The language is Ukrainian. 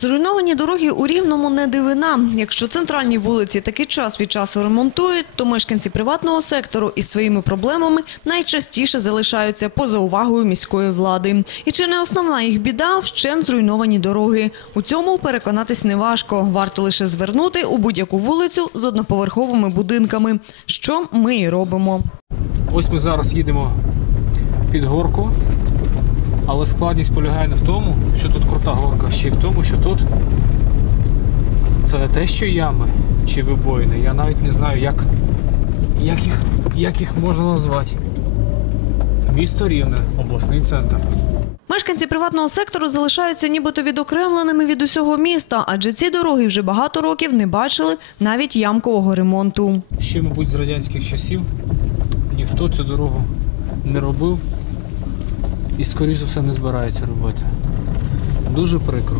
Зруйновані дороги у Рівному не дивина. Якщо центральні вулиці таки час від часу ремонтують, то мешканці приватного сектору із своїми проблемами найчастіше залишаються поза увагою міської влади. І чи не основна їх біда – вщент зруйновані дороги. У цьому переконатись неважко. Варто лише звернути у будь-яку вулицю з одноповерховими будинками, що ми і робимо. Ось ми зараз їдемо під горку, але складність полягає не в тому, що тут крута горка, ще й в тому, що тут це не те, що ями чи вибоїни. Я навіть не знаю, як, як, їх, як їх можна назвати. Місто Рівне, обласний центр. Мешканці приватного сектору залишаються нібито відокремленими від усього міста, адже ці дороги вже багато років не бачили навіть ямкового ремонту. Ще, мабуть, з радянських часів ніхто цю дорогу не робив і, скоріш за все, не збирається робити. Дуже прикро.